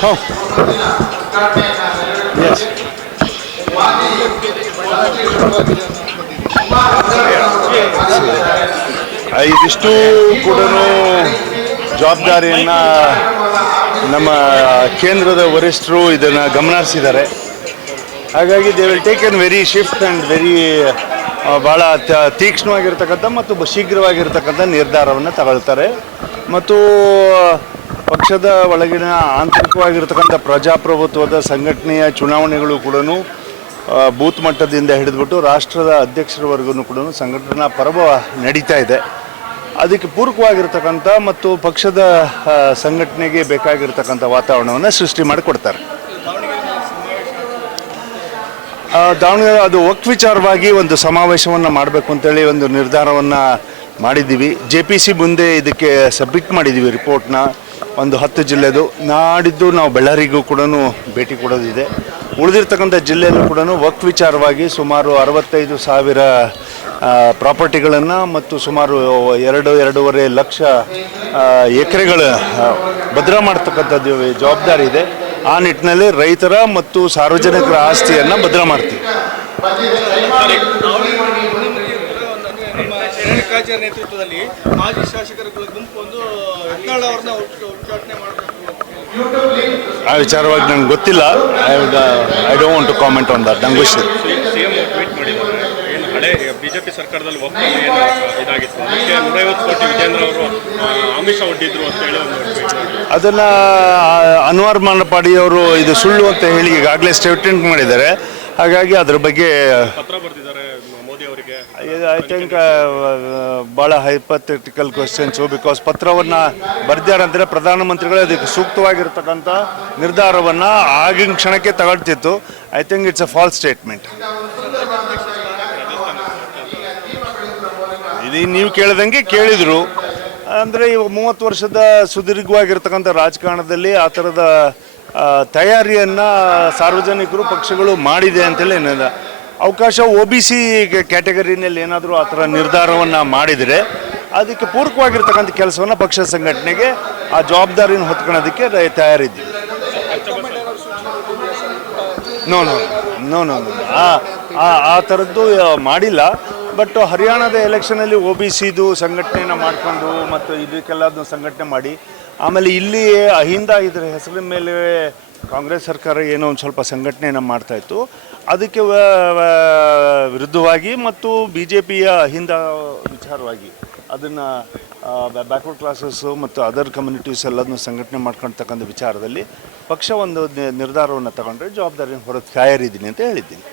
Yes. ಇದಿಷ್ಟು ಕೂಡ ಜವಾಬ್ದಾರಿಯನ್ನು ನಮ್ಮ ಕೇಂದ್ರದ ವರಿಷ್ಠರು ಇದನ್ನು ಗಮನಿಸಿದ್ದಾರೆ ಹಾಗಾಗಿ they will take an very swift and very ಭಾಳ ತೀಕ್ಷ್ಣವಾಗಿರ್ತಕ್ಕಂಥ ಮತ್ತು ಶೀಘ್ರವಾಗಿರ್ತಕ್ಕಂಥ ನಿರ್ಧಾರವನ್ನು ತಗೊಳ್ತಾರೆ ಮತ್ತು ಪಕ್ಷದ ಒಳಗಿನ ಆಂತರಿಕವಾಗಿರ್ತಕ್ಕಂಥ ಪ್ರಜಾಪ್ರಭುತ್ವದ ಸಂಘಟನೆಯ ಚುನಾವಣೆಗಳು ಕೂಡ ಬೂತ್ ಮಟ್ಟದಿಂದ ಹಿಡಿದುಬಿಟ್ಟು ರಾಷ್ಟ್ರದ ಅಧ್ಯಕ್ಷರವರೆಗೂ ಕೂಡ ಸಂಘಟನಾ ಪರ್ವ ನಡೀತಾ ಇದೆ. ಅದಕ್ಕೆ ಪೂರಕವಾಗಿರ್ತಕ್ಕಂಥ ಮತ್ತು ಪಕ್ಷದ ಸಂಘಟನೆಗೆ ಬೇಕಾಗಿರ್ತಕ್ಕಂಥ ವಾತಾವರಣವನ್ನು ಸೃಷ್ಟಿ ಮಾಡಿಕೊಡ್ತಾರೆ. ದಾವಣಗೆರೆ ಅದು ಒಕ್ ವಿಚಾರವಾಗಿ ಒಂದು ಸಮಾವೇಶವನ್ನು ಮಾಡಬೇಕು ಅಂತೇಳಿ ಒಂದು ನಿರ್ಧಾರವನ್ನು ಮಾಡಿದ್ದೀವಿ. ಜೆ ಪಿ ಸಿ ಮುಂದೆ ಇದಕ್ಕೆ ಸಬ್ಮಿಟ್ ಮಾಡಿದ್ದೀವಿ ರಿಪೋರ್ಟ್ನ. ಒಂದು ಹತ್ತು ಜಿಲ್ಲೆದು ನಾಡಿದ್ದು ನಾವು ಬಳ್ಳಾರಿಗೂ ಕೂಡ ಭೇಟಿ ಕೊಡೋದಿದೆ. ಉಳಿದಿರ್ತಕ್ಕಂಥ ಜಿಲ್ಲೆಯಲ್ಲೂ ಕೂಡ ವಕ್ ವಿಚಾರವಾಗಿ ಸುಮಾರು ಅರವತ್ತೈದು ಸಾವಿರ ಪ್ರಾಪರ್ಟಿಗಳನ್ನು ಮತ್ತು ಸುಮಾರು ಎರಡು, ಎರಡೂವರೆ ಲಕ್ಷ ಎಕರೆಗಳ ಭದ್ರ ಮಾಡ್ತಕ್ಕಂಥದ್ದು ಜವಾಬ್ದಾರಿ ಇದೆ. ಆ ನಿಟ್ಟಿನಲ್ಲಿ ರೈತರ ಮತ್ತು ಸಾರ್ವಜನಿಕರ ಆಸ್ತಿಯನ್ನು ಭದ್ರ ಮಾಡ್ತೀವಿ. ರೇಣುಕಾಚಾರ್ಯ ನೇತೃತ್ವದಲ್ಲಿ ಮಾಜಿ ಶಾಸಕರುಗಳ ಗುಂಪು ಒಂದು ಯತ್ನಾಳ್ ಅವ್ರನ್ನ ಉದ್- ಉದ್ಘಾಟನೆ ಮಾಡಬೇಕು. ಆ ವಿಚಾರವಾಗಿ ನಂಗೆ ಗೊತ್ತಿಲ್ಲ. I I don't want to comment on that ನಂಗೆ ಗೊತ್ತಿಲ್ಲ. ಸಿಎಂ ಟ್ವೀಟ್ ಮಾಡಿದ್ದಾರೆ. ಏನು ಹಳೆ ಬಿಜೆಪಿ ಸರ್ಕಾರದಲ್ಲಿ ಒಪ್ಪಂದ ಏನು ಇದಾಗಿತ್ತು? ಅದಕ್ಕೆ ನೂರೈವತ್ತು ಕೋಟಿ ವಿಜೇಂದ್ರ ಅವರು ಆಮಿಷ ಒಡ್ಡಿದ್ರು ಅಂತ ಹೇಳಿ ಒಂದು ಅದನ್ನು ಅನ್ವರ್ ಮಾನಪಾಡಿಯವರು ಇದು ಸುಳ್ಳು ಅಂತ ಹೇಳಿ ಈಗಾಗಲೇ ಸ್ಟೇಟ್ಮೆಂಟ್ ಮಾಡಿದ್ದಾರೆ. ಹಾಗಾಗಿ ಅದ್ರ ಬಗ್ಗೆ ಪತ್ರ ಬರೆದಿದ್ದಾರೆ ಮೋದಿ ಅವರಿಗೆ. ಐ ಥಿಂಕ್ ಭಾಳ ಹೈಪಥೆಟಿಕಲ್ ಕ್ವಶನ್ಸು ಬಿಕಾಸ್ ಪತ್ರವನ್ನು ಅಂದ್ರೆ ಪ್ರಧಾನಮಂತ್ರಿಗಳೇ ಅದಕ್ಕೆ ಸೂಕ್ತವಾಗಿರ್ತಕ್ಕಂಥ ನಿರ್ಧಾರವನ್ನು ಆಗಿನ ಕ್ಷಣಕ್ಕೆ ತಗೊಳ್ತಿತ್ತು. I think it's a false statement ಇದು ನೀವು ಕೇಳಿದಂಗೆ ಕೇಳಿದರು. ಅಂದರೆ ಇವಾಗ ಮೂವತ್ತು ವರ್ಷದ ಸುದೀರ್ಘವಾಗಿರ್ತಕ್ಕಂಥ ರಾಜಕಾರಣದಲ್ಲಿ ಆ ಥರದ ತಯಾರಿಯನ್ನು ಸಾರ್ವಜನಿಕರು, ಪಕ್ಷಗಳು ಮಾಡಿದೆ ಅಂತೇಳಿ ಏನಿದೆ ಅವಕಾಶ ಒ ಬಿ ಸಿ ಕ್ಯಾಟಗರಿನಲ್ಲಿ ಏನಾದರೂ ಆ ಥರ ನಿರ್ಧಾರವನ್ನು ಮಾಡಿದರೆ ಅದಕ್ಕೆ ಪೂರಕವಾಗಿರ್ತಕ್ಕಂಥ ಕೆಲಸವನ್ನು ಪಕ್ಷ ಸಂಘಟನೆಗೆ ಆ ಜವಾಬ್ದಾರಿಯನ್ನು ಹೊತ್ಕೊಳ್ಳೋದಕ್ಕೆ ತಯಾರಿದ್ದೀವಿ. ನೋ ನೋ ನೋ ನೋ ಆ- ಆ ಥರದ್ದು ಮಾಡಿಲ್ಲ. ಬಟ್ ಹರಿಯಾಣದ ಎಲೆಕ್ಷನಲ್ಲಿ ಒ ಬಿ ಸಿದು ಸಂಘಟನೆಯನ್ನು ಮಾಡಿಕೊಂಡು ಮತ್ತು ಇದಕ್ಕೆಲ್ಲದನ್ನು ಸಂಘಟನೆ ಮಾಡಿ ಆಮೇಲೆ ಇಲ್ಲಿ ಅಹಿಂದ ಇದರ ಹೆಸರಿನ ಮೇಲೆ ಕಾಂಗ್ರೆಸ್ ಸರ್ಕಾರ ಏನೋ ಒಂದು ಸ್ವಲ್ಪ ಸಂಘಟನೆಯನ್ನು ಮಾಡ್ತಾಯಿತ್ತು ಅದಕ್ಕೆ ವಿರುದ್ಧವಾಗಿ ಮತ್ತು ಬಿ ಜೆ ಪಿಯ ಅಹಿಂದ ವಿಚಾರವಾಗಿ ಅದನ್ನು ಬ್ಯಾಕ್ವರ್ಡ್ ಕ್ಲಾಸಸ್ಸು ಮತ್ತು ಅದರ್ ಕಮ್ಯುನಿಟೀಸ್ ಎಲ್ಲದನ್ನು ಸಂಘಟನೆ ಮಾಡ್ಕೊಳ್ತಕ್ಕಂಥ ವಿಚಾರದಲ್ಲಿ ಪಕ್ಷ ಒಂದು ನಿರ್ಧಾರವನ್ನು ತಗೊಂಡ್ರೆ ಜವಾಬ್ದಾರಿಯನ್ನು ಹೊರಗೆ ಕಾಯರಿದ್ದೀನಿ ಅಂತ ಹೇಳಿದ್ದೀನಿ.